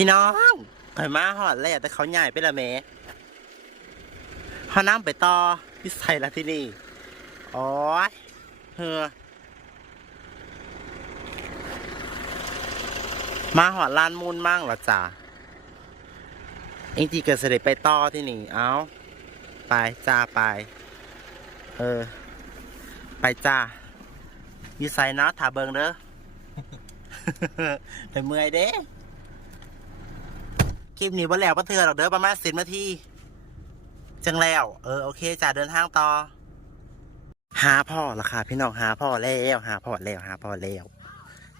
พี่น้องข่อยมาหอดแล้วแต่เขาใหญ่ไปละเมเขาน้ำไปต่อพิสัยละที่นี่โอ้ยเฮ้อมาหอดลานมูลมั่งเหรอจ๊ะเองจีเกิดเสด็จไปต่อที่นี่ เอาไปจ้าไป เออ ไปจ้าอยูไซเนาะถาเบิงเด้อไปเมื่อยเด้ คลิปนี้ว่าแล้วว่าเธอหรอกเด้อประมาณสิบนาทีจังแล้ว เออโอเคจ่าเดินทางต่อ หาพ่อละค่ะ พี่น้องหาพ่อแล้วหาพ่อแล้วหาพ่อแล้ว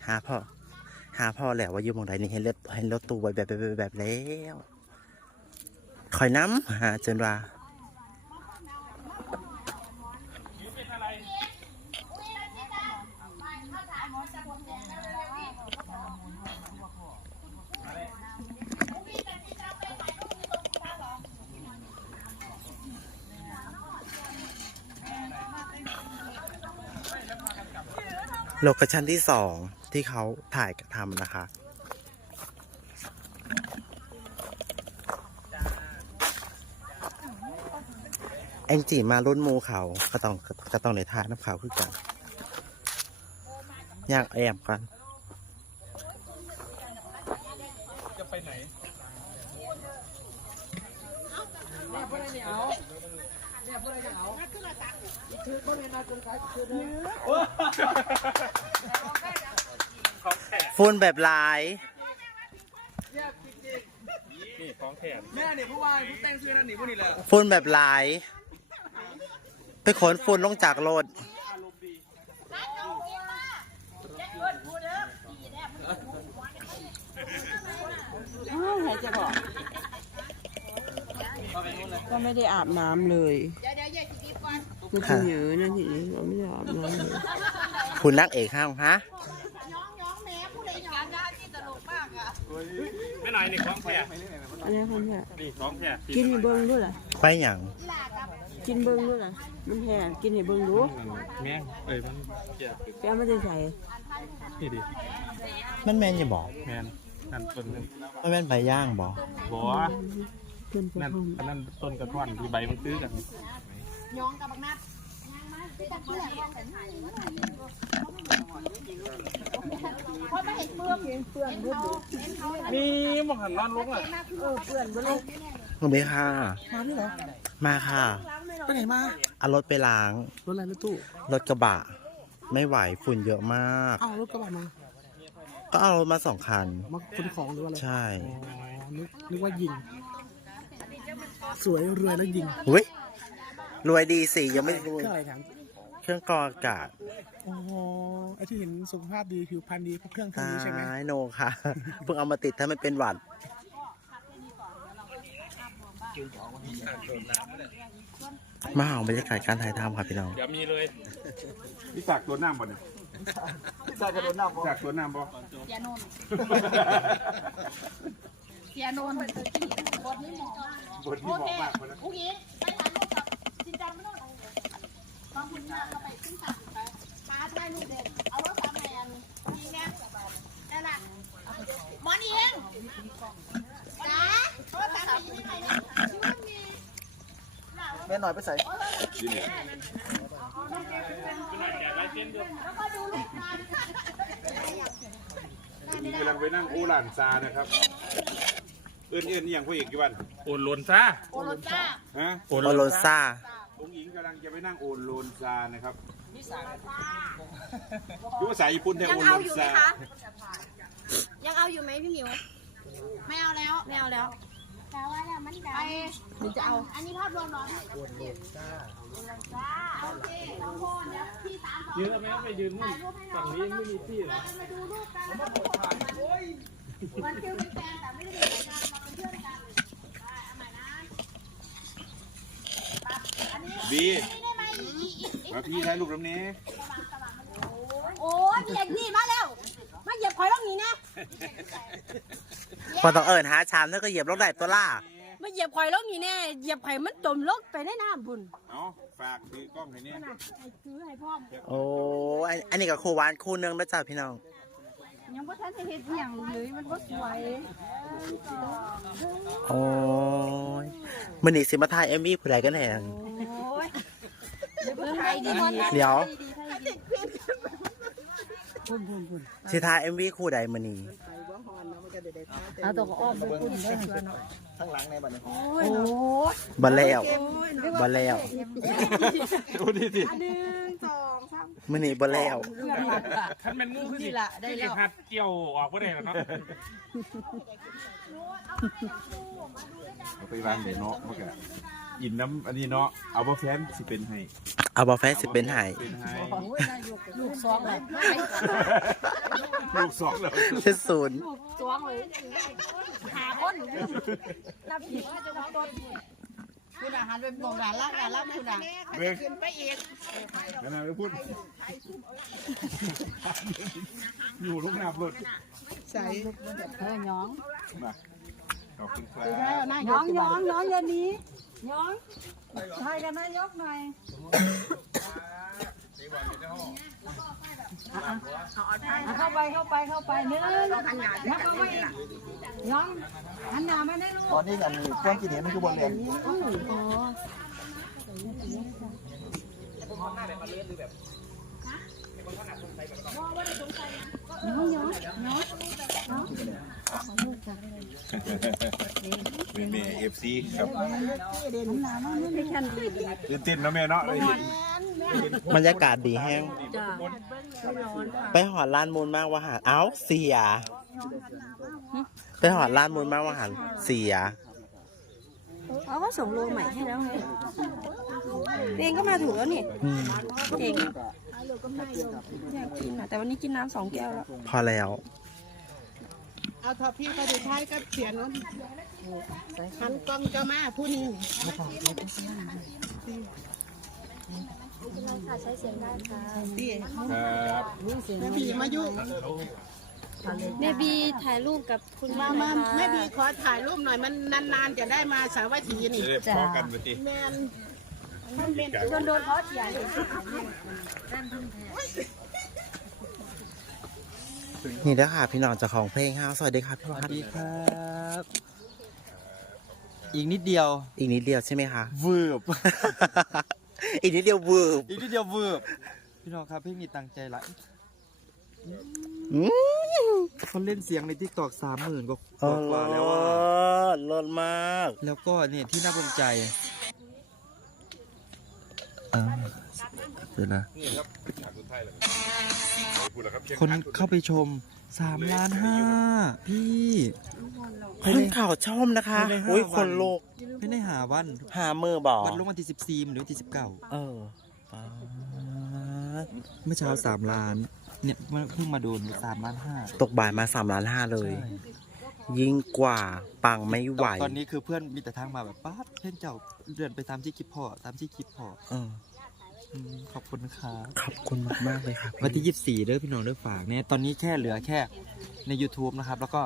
หาพ่อหาพ่อแล้วว่าอยู่มองใดนี่เห็นรถเห็นรถตู้ไว้แบบแบบแบบแบบแล้วคอยน้ำหาจนว่า โลเคชั่นที่สองที่เขาถ่ายทำนะคะ แองจีมารุ่นมูเขาก็ต้องก็ต้องในท่าน้ำขาวคือกันอยากแอบกันจะไปไหน ฟูนแบบลายนี่ของแถมแม่เนี่ยผู้ว่าผู้แต่งซื้อนั่นนี่พวกนี้แหละฟูนแบบลาย ไปขนฟูนลงจากรถอ้าวไหนจะบอก ก็ไม่ได้อาบน้ำเลยมันเป็นเยอะนะทีนี้เราไม่ได้อาบน้ำเลยคุณนักเอกห้างฮะ ไม่หน่อยนี่ของแถมอันนี้คนแห่นี่ของแถมกินให้เบิ้งด้วยล่ะไปอย่างกินเบิ้งด้วยล่ะมันแห่กินให้เบิ้งดูแม่งเอ้ยมันเจ็บแกไม่ได้ใส่นี่ดิมันแม่นอย่าบอกแมนนั่นต้นนึงมันแม่นใบย่างบอกบั วเพื่อนกระนั่นท่อมอันนั้นต้นกระท่อนที่ใบมันซื้อกันนี่มองหันนอนลงอะมึงไปค่ะ มาพี่เหรอมาค่ะ ไปไหนมาเอารถไปล้าง รถอะไรรถตู้ รถกระบะ ไม่ไหวฝุ่นเยอะมาก เอ้ารถกระบะมา ก็เอารถมาสองคัน มาขนของหรือว่าอะไรใช่ อ๋อนึกนึกว่ายิง สวยรวยแล้วยิงอุ้ยรวยดีสิยังไม่รเควยรื่องอะไรถามเครื่องกรองอากาศอ๋อไอที่เห็นสุขภาพดีผิวพรรณดีเพราะเครื่องเครื่องตานี้ใช่ไหมยโนค่ะ เพิ่งเอามาติดถ้าไม่เป็นหวัดมาเอาบรรยากาศการถ่ายทำค่ะพี่น้องอย่ามีเลยนี่จากตัวน้ำบ่เนี่ยจากกระโดดน้ำจากตัวน้ำบ่เสียโนนเสียโนนบทนี้เหมาะมากบนที่เหมาะมากเลยนะผู้หญิงไปถ่ายรูปกับจินจันไม่ต้องบางคนมาเราไปขึ้นสั่งไปหาถ่ายรูปเด็กเอารถสามแมนมีแง่นั่นแหละหมอนเองจ้ารถสามแมนยังไงเนี่ยชื่อมันมีแม่หน่อยไปใส่แล้วก็ดูลูกนาน กำลังไปนั่งอู้หลานซานะครับ เอื้อนเอื้อนนี่ยังพ่อเอกกี่วันโอนลนซะโอโรจ้าฮะโอนโอลโลนซะซ่าองค์หญิงกำลังจะไปนั่งโอนโลนซานะครับดูภาษาญี่ปุ่นแท้ยังโอนเอาโลนอยู่ไหมซาคะ ยังเอาอยู่ไหมพี่หมิว ไม่เอาแล้วไม่เอาแล้วแต่ว่าเนี่ยมันดังหรือจะเอา อันนี้ภาพรวมเหรอโอนโลจ้าโอเคน้องโอนเดี๋ยวพี่สามสองยืนแล้วไหมไปยืนนู่นฝั่งนี้ไม่มีที่เหรอมาดูรูปกันแล้วก็ทุกคนมันคิวเป็นแฟนแต่ไม่ได้เป็นแฟนเราเป็นเพื่อนกันได้เอาใหม่นะปั๊ บอันนี้ดีนี่ได้ไหมอีอีอีมาพี่ถ่ายรูปแล้วนี้โอ้ยเหยียบนี่มาแล้ว มาเหยียบคอยล่องนี้นะพอต้องเอิญหาชามแล้วก็เหยียบรถไหลตัวล่ามาเหยียบข่อยแล้วนี่แน่เหยียบไข่มันจมลงไปในน้ำบุญเอาฝากถือกล้องให้เนี่ยน่ะให้ซื้อให้พ่อมโอ้อันอันนี้กับครูหวานคู่หนึงนะจ๊ะพี่น้อง ยังบ่ทันได้เฮ็ดอีหยังเลยมันบ่สวยโอ้ยมันอีกสิมาทายเอมมี่ผู้ใดกันแหงเดี๋ยวสิทายเอมมี่คู่ใดมันนี่ เอาตัวอ้อมไปอุ่นได้เพื่อนเนาะบัแล้วบัแล้วดูดิสิมันนี่บัแล้วท่านเป็นงูคือสิคือสิหัดเกี่ยวออกก็ได้แล้วเนาะเอาไปวางเดี๋ยวเนาะเมื่อกี้อินน้ำอันนี้เนาะเอาบ่แฟนสิเป็นให้เอาบอแฟนสิเป็นไห้เป็นให้ลูกซองเลยลู กสองแล้วเช่นศูนย์ซองเลยหาคนนับผิดว่าจะนับต้นคุณอาหารเป็นมองหลานล่างหลานล่างคุณอาเบิ่งขึ้นไปอีกนั่นน่ะพูดอยู่ลูกน้ำรถใส่เออน้องมาขอบคุณครับน้องน้องน้องอย่านี้น้องทายกันนายกหน่อย เข้าไปเข้าไปเข้าไปเนื้อแล้วเข้าไปน้องหันหน้ามาได้ลูกตอนนี้อันเครื่องกินเห็นมันคือบนเรียนเป็นเมย์ เอฟซีครับตื่นเต้นเนาะแม่เนาะเลยบรรยากาศดีแห้งไปหอดลานมูลมากว่าหารเอ้าเสีย ไปหอดลานมูลมากว่าหารเสียเขาก็ส่งโลใหม่ให้แล้วไงเองก็มาถูกแล้วนี่เองอยากกินอะแต่วันนี้กินน้ำสองแก้วแล้ว พอแล้ว เอาทอพี่ก็ดูท้ายก็เสียนนหันกล้องเจ้ามาผู้นี้ใช้เสียงได้ค่ะพี่ครับแม่บีมายุแม่บีถ่ายรูปกับคุณมาแม่มานะคะแม่บีขอถ่ายรูปหน่อยมันนานๆจะได้มาสาวัตถีนี่จะได้พอกันไปติแมนโดนโดนเขาเถียง นี่เด้อค่ะ พี่น้องเจ้าของเพลงฮาวสวัสดีครับพี่สวัวัดสดีครับ อีกนิดเดียว อีกนิดเดียวใช่ไหมคะ วืบ อีกนิดเดียววืบอีกนิดเดียววืบ พี่น้องครับเพลงนี้ตั้งใจละอืมเขาเล่นเสียงในทิกตอกสามหมื่นกว่าโอ้กว่าแล้วอะลดมากแล้วก็เนี่ยที่น่าภูมิใจอ่าเดี๋ยวนะนี่ครับฉากสุดท้ายแล้ว พูดแล้วครับเชียงคนคานสุดเข้าไปชมสามล้านห้าพี่ คนข่าวชมนะคะภายในห้าอุ้ยวันคนโลกไม่ได้หาวันหามือบอกวันลงวันที่สิบสี่หรือวันที่สิบเก้าเออป๊าดเมื่อเช้าสามล้าน เนี่ยเพิ่งมาโดนสามล้านห้าตกบ่ายมาสามล้านห้าเลยใช่ยิ่งกว่าปังไม่ไหวตอนนี้คือเพื่อนมีแต่ทางมาแบบป้าดเพื่อนเจ้าเดินไปตามที่คลิปพ่อตามที่คลิปพ่อ เอออืม ขอบคุณนะครับขอบคุณมากๆเลยครับวันที่24เด้อพี่น้องเด้อฝากเนี่ยตอนนี้แค่เหลือแค่ใน YouTube นะครับ แล้วก็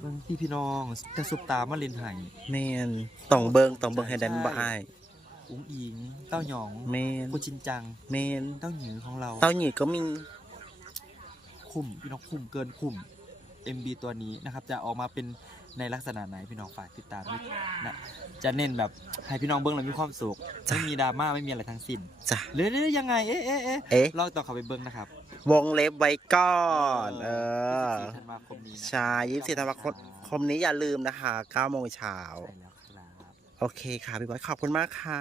เบิ่งพี่พี่น้องจะซุปตามาลินไห่แมนต้องเบิงต้องเบิงให้ได้ไม่บ่ายอุ้งอิงเต้าหยองแมนกูชินจังแมนเต้าหยือของเรา เต้าหยีก็มีคุ้มพี่น้องคุ้มเกินคุ้ม MB ตัวนี้นะครับ จะออกมาเป็น ในลักษณะไหนพี่น้องฝากติดตามด้วยนะจะเน้นแบบให้พี่น้องเบิ้งแล้วมีความสุขไม่มีดราม่าไม่มีอะไรทั้งสิ้นจ้ะ หรือหรือยังไงเอ๊ะเอ๊ะเอ๊ะเอ๊ะ ลองต่อเข้าไปเบิ้งนะครับวงเล็บไว้ก่อน เออ24ธันวาคมนี้นะใช่ยี่สิบธันวาคมนี้อย่าลืมนะคะ9โมงเช้า ใช่แล้วครับ โอเคค่ะ พี่บอยขอบคุณมากค่ะ